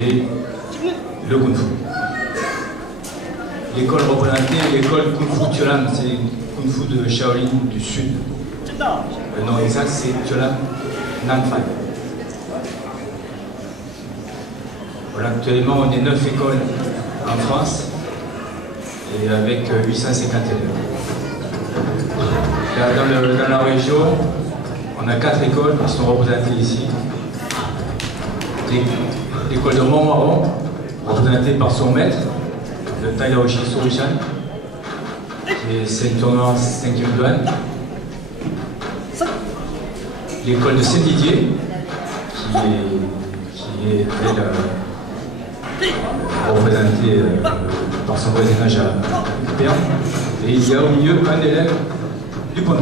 et le Kung Fu. L'école représentée est l'école Kung Fu Tuolam, c'est Kung Fu de Shaolin du Sud. Le nom exact c'est Tuolam Nanfan. Voilà, actuellement on est 9 écoles en France et avec 850 élèves. Là, dans la région, on a 4 écoles qui sont représentées ici. L'école de Montmoron, représentée par son maître, le Taiyaoshi Sorishan, qui est ceinture noire 5e douane. L'école de Saint-Didier, qui est elle, représentée par son voisinage à Berne. Et il y a au milieu un élève du Pont.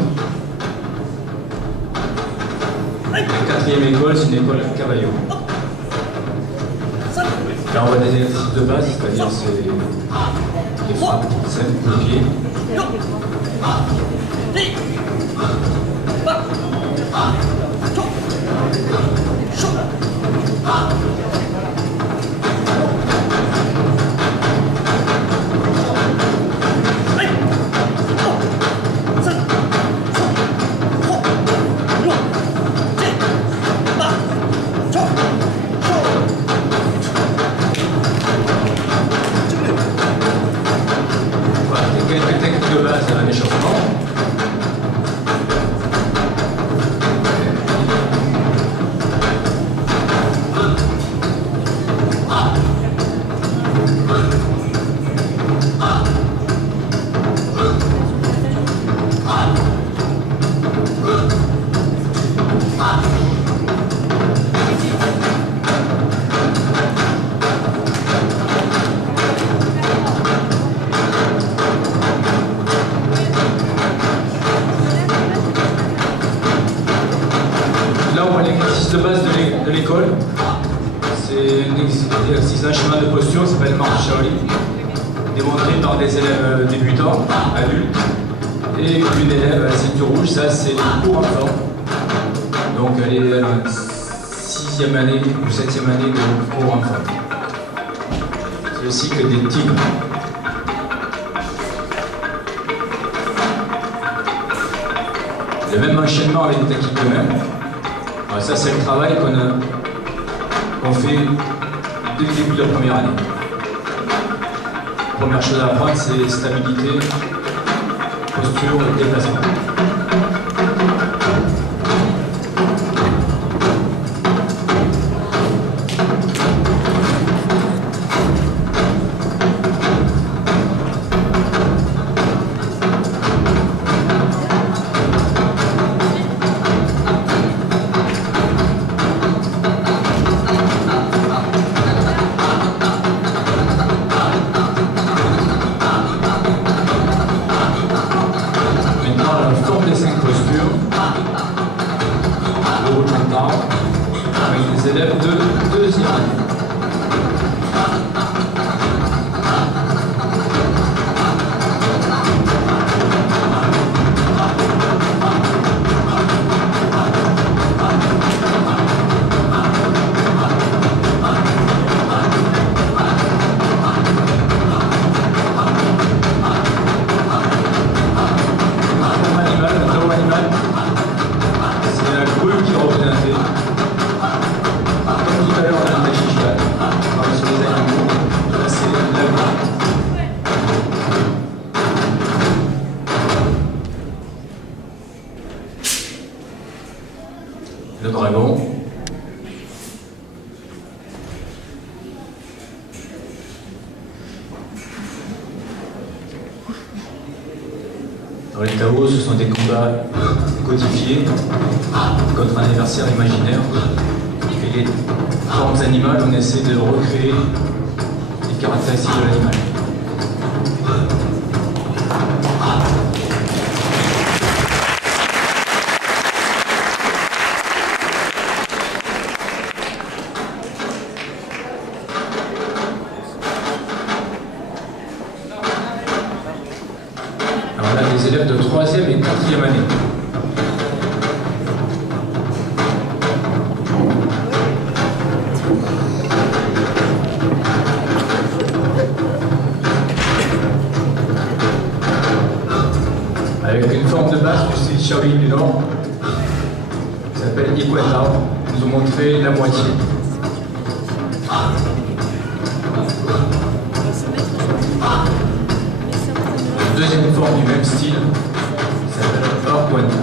La 4e école, c'est une école Caballo. Là, on voit des exercices de base, c'est-à-dire c'est les frappes simples, les pieds. Quelques techniques de base à l'échauffement. Là, on voit l'exercice de base de l'école. C'est un exercice d'un chemin de posture, ça s'appelle marche Shaolin, démontré par des élèves débutants, adultes, et une élève à la ceinture rouge, ça c'est le cours enfant. Donc elle est en 6e année ou 7e année de cours enfant. C'est le cycle des tigres. Le même enchaînement avec des techniques de même. Alors ça, c'est le travail qu'on fait dès le début de la première année. La première chose à apprendre, c'est stabilité, posture et déplacement. Avec des élèves de 2e année. C'est la grue qui est représentée. Comme tout à l'heure, on a un chichal. On parle sur les animaux. Là, c'est la grue. Le dragon. Dans les Tao, ce sont des combats codifiés contre un adversaire imaginaire. Et les formes animales, on essaie de recréer les caractéristiques de l'animal. Alors là, des élèves de 3e et 4e année. base du style Shaolin du Nord, qui s'appelle Ikweta. Ils nous ont montré la moitié. Deuxième forme du même style, qui s'appelle Orkwanta.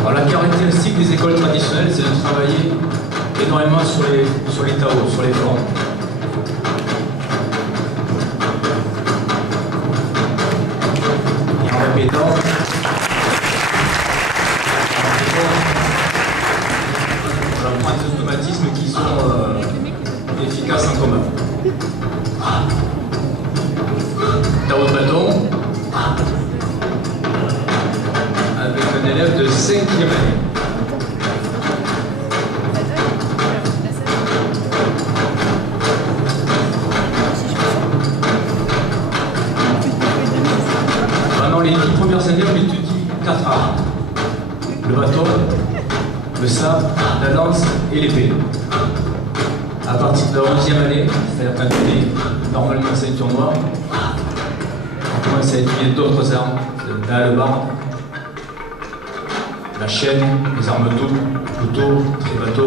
Alors la caractéristique des écoles traditionnelles, c'est de travailler énormément sur les taos, sur les formes. Et en répétant, on apprend des automatismes qui sont efficaces en commun. Tao de bâton, avec un élève de 5e année. Pendant les 10 premières années, on étudie 4 arts. Le bâton, le sabre, la lance et l'épée. À partir de la 11e année, c'est-à-dire quand on est normalement ceinture noire, on commence à étudier d'autres armes, la hallebarde, la chaîne, les armes doubles, couteau, trébateau.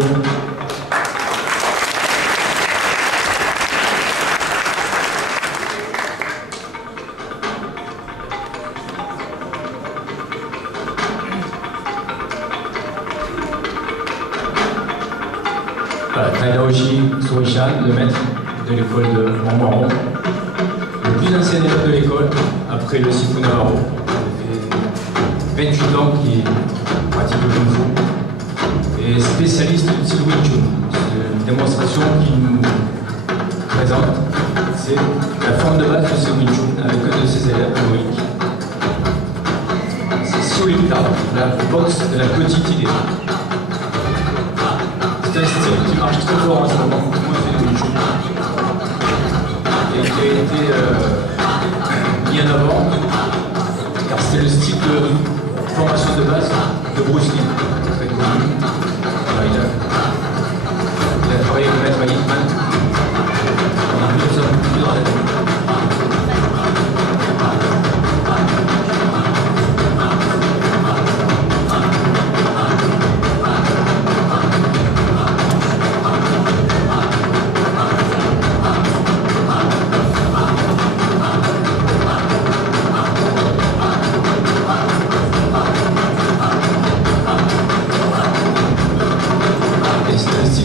Voilà, Taidaoshi Sorishan, le maître de l'école de Montmoron, le plus ancien élève de l'école, après le Sifu Navarro. Ça fait 28 ans qu'il pratique le Kung Fu et spécialiste du style Wing Chun. C'est une démonstration qu'il nous présente, c'est la forme de base de ce Wing Chun avec un de ses élèves, Loïc. C'est Solita, la boxe de la petite idée. C'est un style qui marche très fort en ce moment, tout le monde fait le Wing Chun. Et qui a été mis en avant, car c'est le style de formation de base de Bruce Lee, très connu. Il a travaillé avec le maître Ip Man pendant plusieurs années.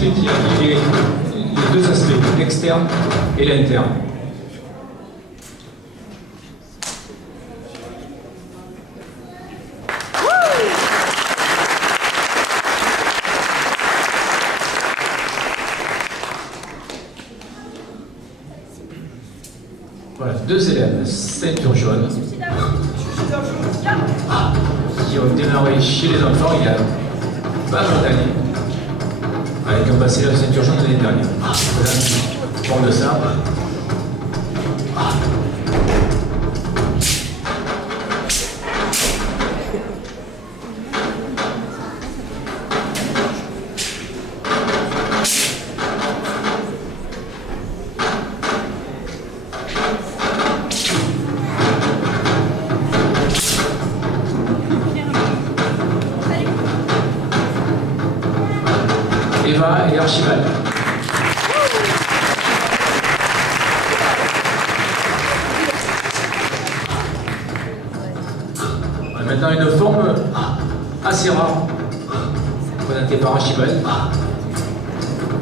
Qui a les deux aspects, l'externe et l'interne. Voilà, deux élèves, ceinture jaune, qui ont démarré chez les enfants il y a pas mal d'années. Avec un passé la ceinture jaune l'année dernière. Voilà, forme de ça. Eva et Archibald. On a maintenant une forme assez rare, présentée par Archibald.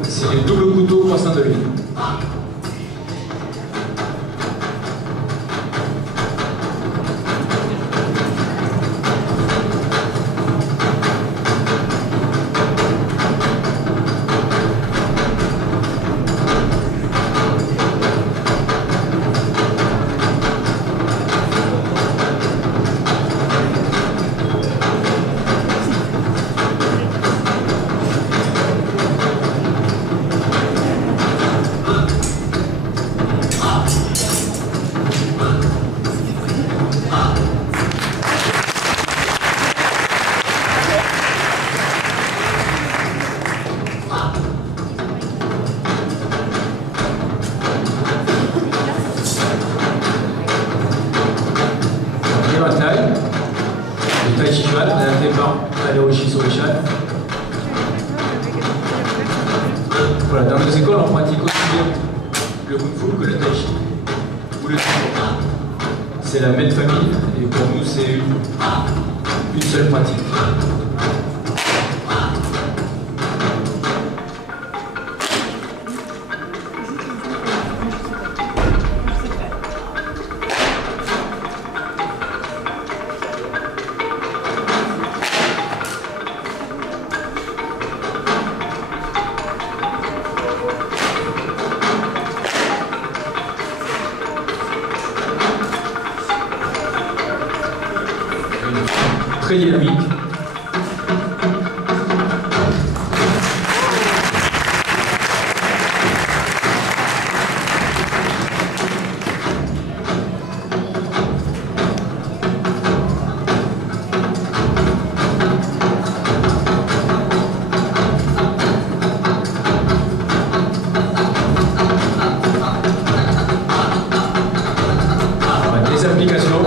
C'est le double couteau croissant de l'huile. par Tadaoshi Sorichan. Voilà, dans nos écoles, on pratique aussi bien le Kung Fu que le Tai Chi ou le Taekwondo. C'est la même famille et pour nous, c'est une seule pratique. Très dynamique. Des applications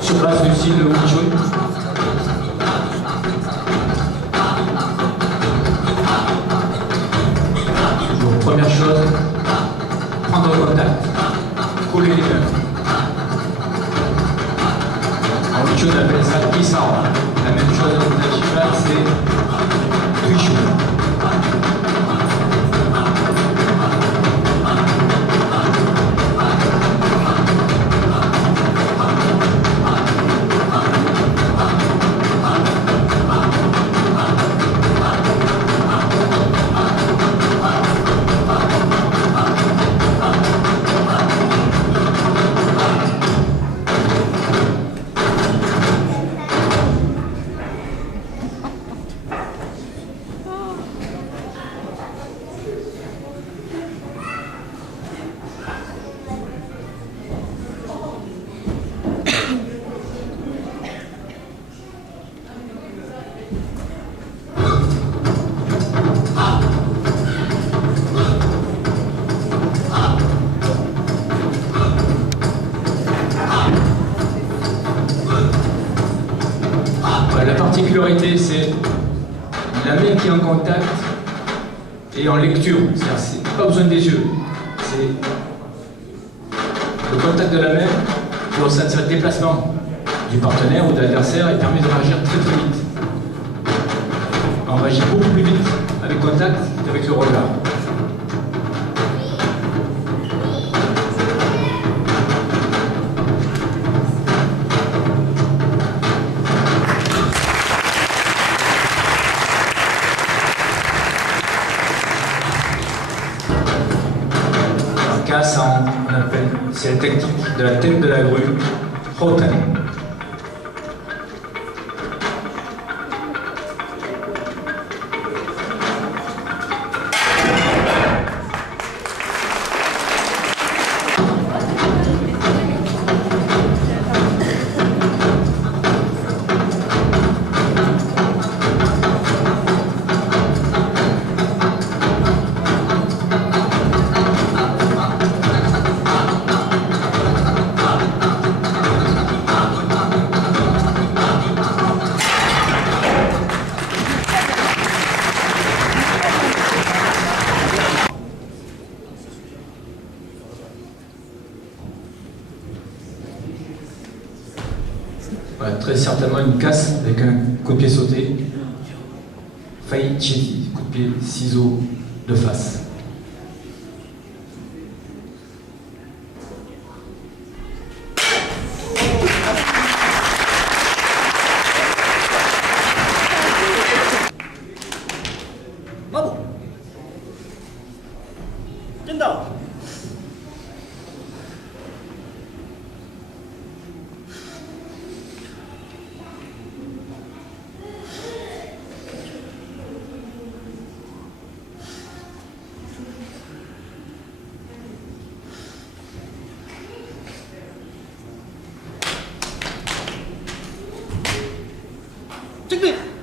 sur base du style de Wing Chun. Première chose, prendre contact, coller les mains. En Wing Chun, on appelle ça Kisao. La même chose en Tai Chi Chuan, c'est Tuishu. La particularité, c'est la main qui est en contact et en lecture. C'est pas besoin des yeux. C'est le contact de la main pour ressentir le déplacement du partenaire ou de l'adversaire et permet de réagir très très vite. On réagit beaucoup plus vite avec contact qu'avec le regard. Ça, on appelle, c'est la technique de la tête de la grue, Hotan. Voilà, très certainement une casse avec un coup de pied sauté. Fai Chiti, coup de pied ciseau de face. Vamos. 뛴다. 찍기.